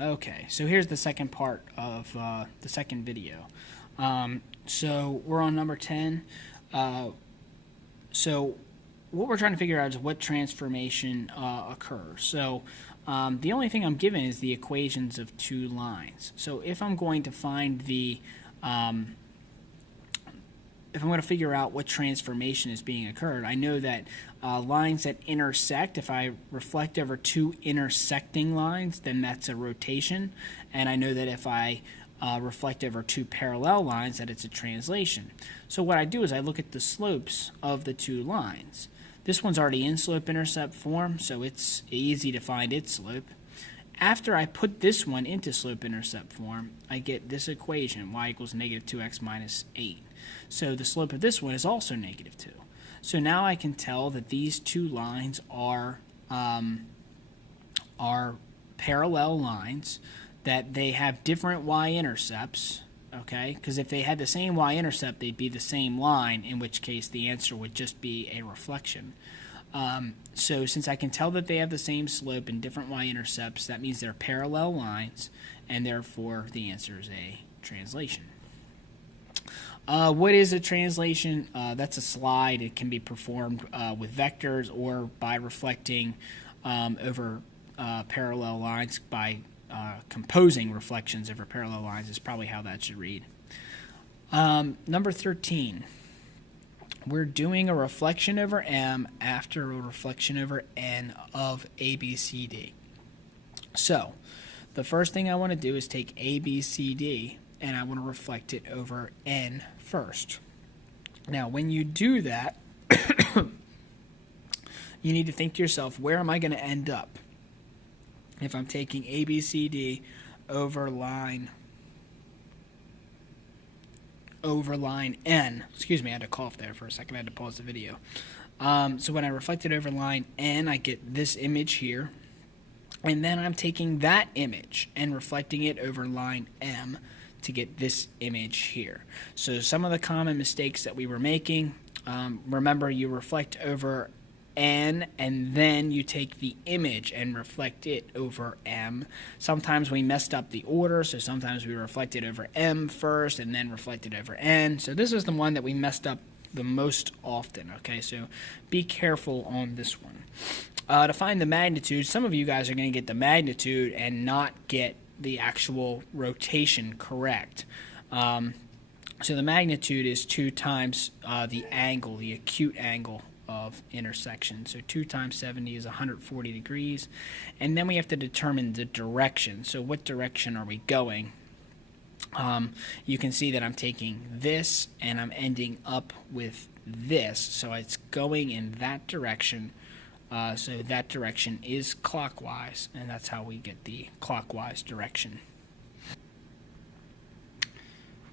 Okay, so here's the second part of the second video. So we're on number 10. So what we're trying to figure out is what transformation occurs. So the only thing I'm given is the equations of two lines. So if I'm going to find if I'm going to figure out what transformation is being occurred, I know that lines that intersect, if I reflect over two intersecting lines, then that's a rotation. And I know that if I reflect over two parallel lines, that it's a translation. So what I do is I look at the slopes of the two lines. This one's already in slope-intercept form, so it's easy to find its slope. After I put this one into slope-intercept form, I get this equation, y equals negative 2x minus 8. So the slope of this one is also negative 2. So now I can tell that these two lines are parallel lines, that they have different y-intercepts, okay? Because if they had the same y-intercept, they'd be the same line, in which case the answer would just be a reflection. So since I can tell that they have the same slope and different y-intercepts, that means they're parallel lines, and therefore the answer is a translation. What is a translation? That's a slide. It can be performed with vectors or by reflecting over parallel lines by composing reflections over parallel lines is probably how that should read. Number 13. We're doing a reflection over M after a reflection over N of ABCD. So the first thing I want to do is take ABCD and I want to reflect it over N first. Now when you do that, you need to think to yourself, where am I going to end up if I'm taking ABCD over line N. Excuse me, I had to cough there for a second. I had to pause the video. So when I reflect it over line N, I get this image here. And then I'm taking that image and reflecting it over line M to get this image here. So some of the common mistakes that we were making, remember you reflect over N and then you take the image and reflect it over M. Sometimes we messed up the order, so sometimes we reflected over M first and then reflected over N. So this is the one that we messed up the most often, okay? So be careful on this one. To find the magnitude, some of you guys are going to get the magnitude and not get the actual rotation correct. So the magnitude is 2 times the angle, the acute angle of intersection. So 2 times 70 is 140 degrees. And then we have to determine the direction. So what direction are we going? You can see that I'm taking this and I'm ending up with this. So it's going in that direction. So that direction is clockwise, and that's how we get the clockwise direction.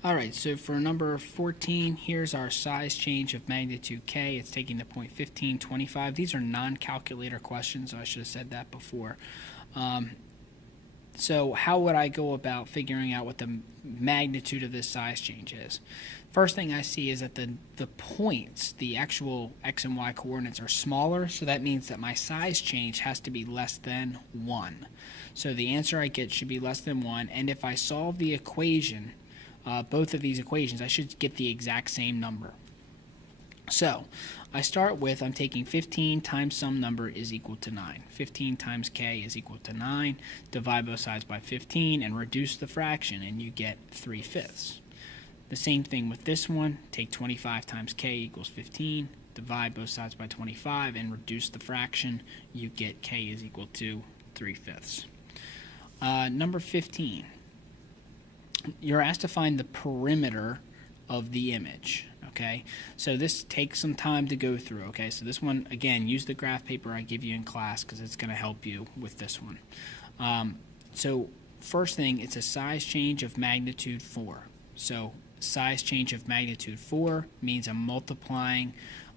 Alright, so for number 14, here's our size change of magnitude K. It's taking the point 15, 25. These are non-calculator questions, so I should have said that before. So how would I go about figuring out what the magnitude of this size change is? First thing I see is that the points, the actual x and y coordinates, are smaller, so that means that my size change has to be less than 1. So the answer I get should be less than 1, and if I solve the equation, both of these equations, I should get the exact same number. So I start with, I'm taking 15 times some number is equal to 9. 15 times k is equal to 9. Divide both sides by 15 and reduce the fraction, and you get 3/5. The same thing with this one. Take 25 times k equals 15. Divide both sides by 25 and reduce the fraction. You get k is equal to 3/5. Number 15. You're asked to find the perimeter of the image. Okay, so this takes some time to go through. Okay, so this one, again, use the graph paper I give you in class because it's going to help you with this one. So first thing, it's a size change of magnitude 4. So size change of magnitude 4 means I'm multiplying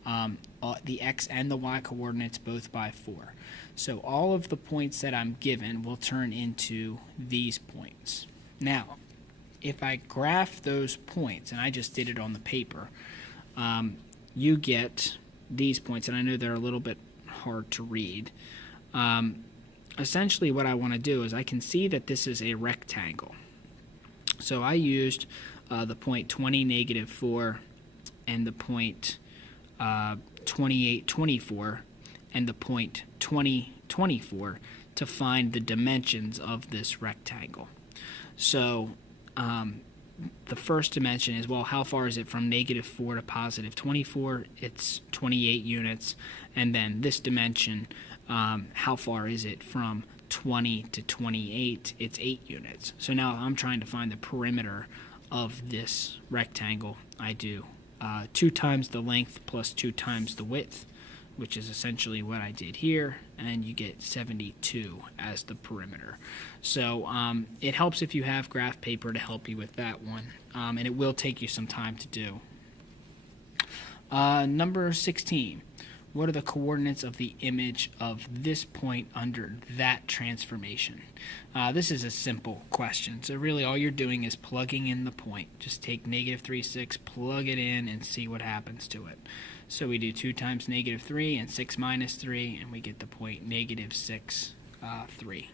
the x and the y coordinates both by 4. So all of the points that I'm given will turn into these points. Now, if I graph those points, and I just did it on the paper, you get these points, and I know they're a little bit hard to read. essentially what I want to do is I can see that this is a rectangle. So I used the point 20, -4, and the point 28, 24, and the point 20, 24 to find the dimensions of this rectangle. So the first dimension is, well, how far is it from -4 to +24? It's 28 units. And then this dimension, how far is it from 20 to 28? It's 8 units. So now I'm trying to find the perimeter of this rectangle. I do 2 times the length plus 2 times the width, which is essentially what I did here, and you get 72 as the perimeter. So it helps if you have graph paper to help you with that one, and it will take you some time to do. Number 16. What are the coordinates of the image of this point under that transformation? This is a simple question. So really all you're doing is plugging in the point. Just take -3, 6, plug it in, and see what happens to it. So we do 2 times -3 and 6 minus 3, and we get the point -6, 3.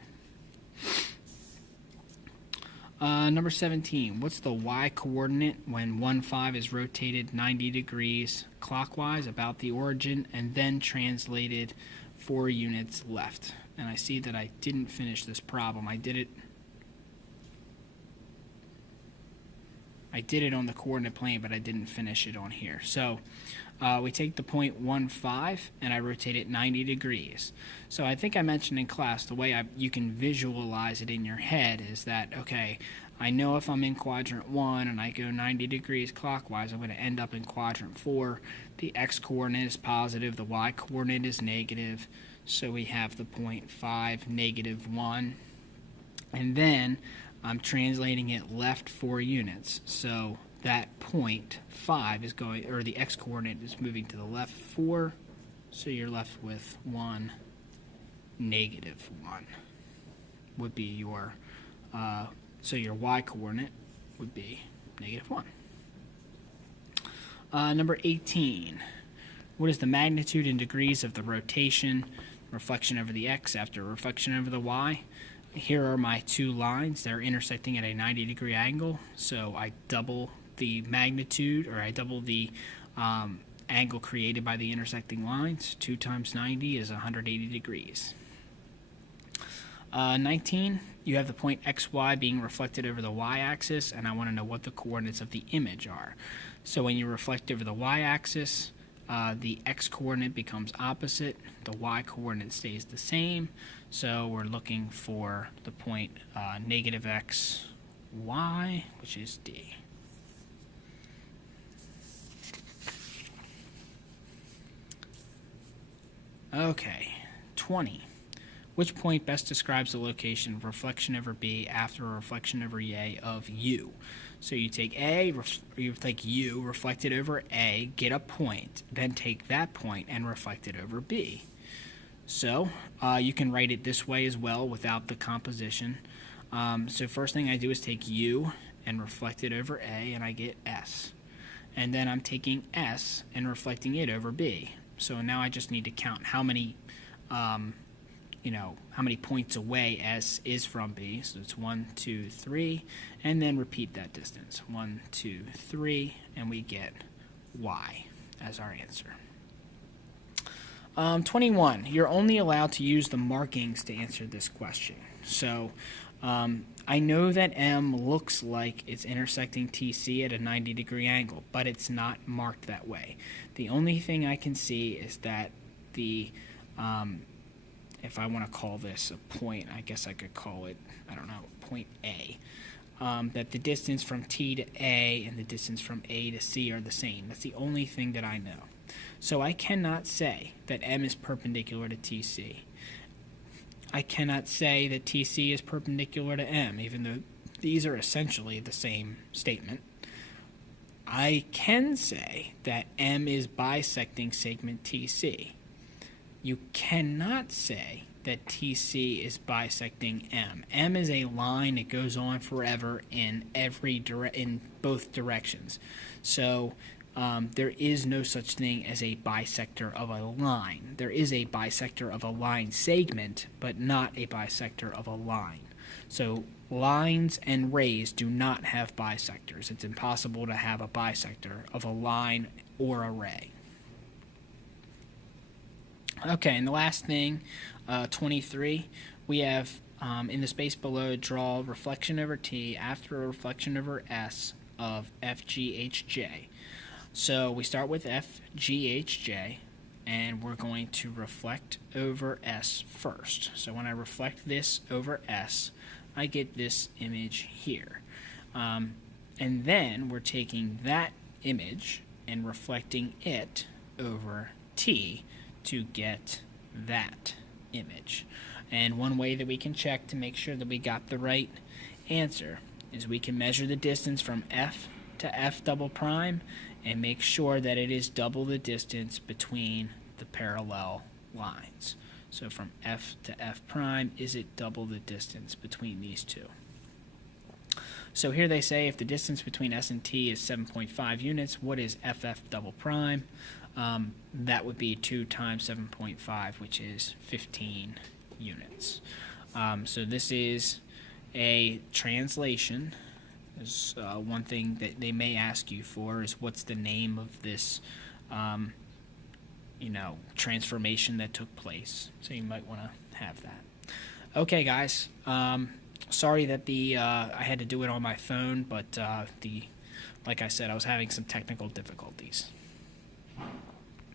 Number 17, what's the y coordinate when 1, 5 is rotated 90 degrees clockwise about the origin and then translated 4 units left? And I see that I didn't finish this problem. I did it on the coordinate plane, but I didn't finish it on here. So we take the point 1, 5, and I rotate it 90 degrees. So I think I mentioned in class the way you can visualize it in your head is that, okay, I know if I'm in quadrant 1 and I go 90 degrees clockwise, I'm going to end up in quadrant 4. The x-coordinate is positive, the y-coordinate is negative, so we have the point 5, -1. And then I'm translating it left 4 units. So that point 5 is going, or the x-coordinate is moving to the left 4. So you're left with 1, -1 would be your, so your y-coordinate would be -1. Number 18. What is the magnitude in degrees of the rotation, reflection over the x after reflection over the y? Here are my 2 lines. They're intersecting at a 90-degree angle, so I double the magnitude, or I double the angle created by the intersecting lines. 2 times 90 is 180 degrees. 19, you have the point xy being reflected over the y-axis, and I want to know what the coordinates of the image are. So when you reflect over the y-axis, the x-coordinate becomes opposite, the y-coordinate stays the same, so we're looking for the point -x, y, which is D. Okay, 20. Which point best describes the location of reflection over B after a reflection over A of U? So you take A, you take U, reflect it over A, get a point, then take that point and reflect it over B. So you can write it this way as well without the composition. So first thing I do is take U and reflect it over A, and I get S. And then I'm taking S and reflecting it over B. So now I just need to count how many how many points away S is from B. So it's 1, 2, 3, and then repeat that distance. 1, 2, 3, and we get Y as our answer. 21, you're only allowed to use the markings to answer this question. So I know that M looks like it's intersecting TC at a 90-degree angle, but it's not marked that way. The only thing I can see is that the if I want to call this a point, I guess I could call it, I don't know, point A. That the distance from T to A and the distance from A to C are the same. That's the only thing that I know. So I cannot say that M is perpendicular to TC. I cannot say that TC is perpendicular to M, even though these are essentially the same statement. I can say that M is bisecting segment TC. You cannot say that TC is bisecting M. M is a line that goes on forever in in both directions. So there is no such thing as a bisector of a line. There is a bisector of a line segment, but not a bisector of a line. So lines and rays do not have bisectors. It's impossible to have a bisector of a line or a ray. Okay, and the last thing, 23, we have in the space below, draw reflection over T after a reflection over S of FGHJ. So we start with FGHJ, and we're going to reflect over S first. So when I reflect this over S, I get this image here. And then we're taking that image and reflecting it over T to get that image. And one way that we can check to make sure that we got the right answer is we can measure the distance from F to F double prime and make sure that it is double the distance between the parallel lines. So from F to F prime, is it double the distance between these two? So here they say if the distance between S and T is 7.5 units, what is FF double prime? That would be 2 times 7.5, which is 15 units. So this is a translation. There's one thing that they may ask you for is what's the name of this, transformation that took place. So you might want to have that. Okay, guys. Sorry that I had to do it on my phone, but like I said, I was having some technical difficulties.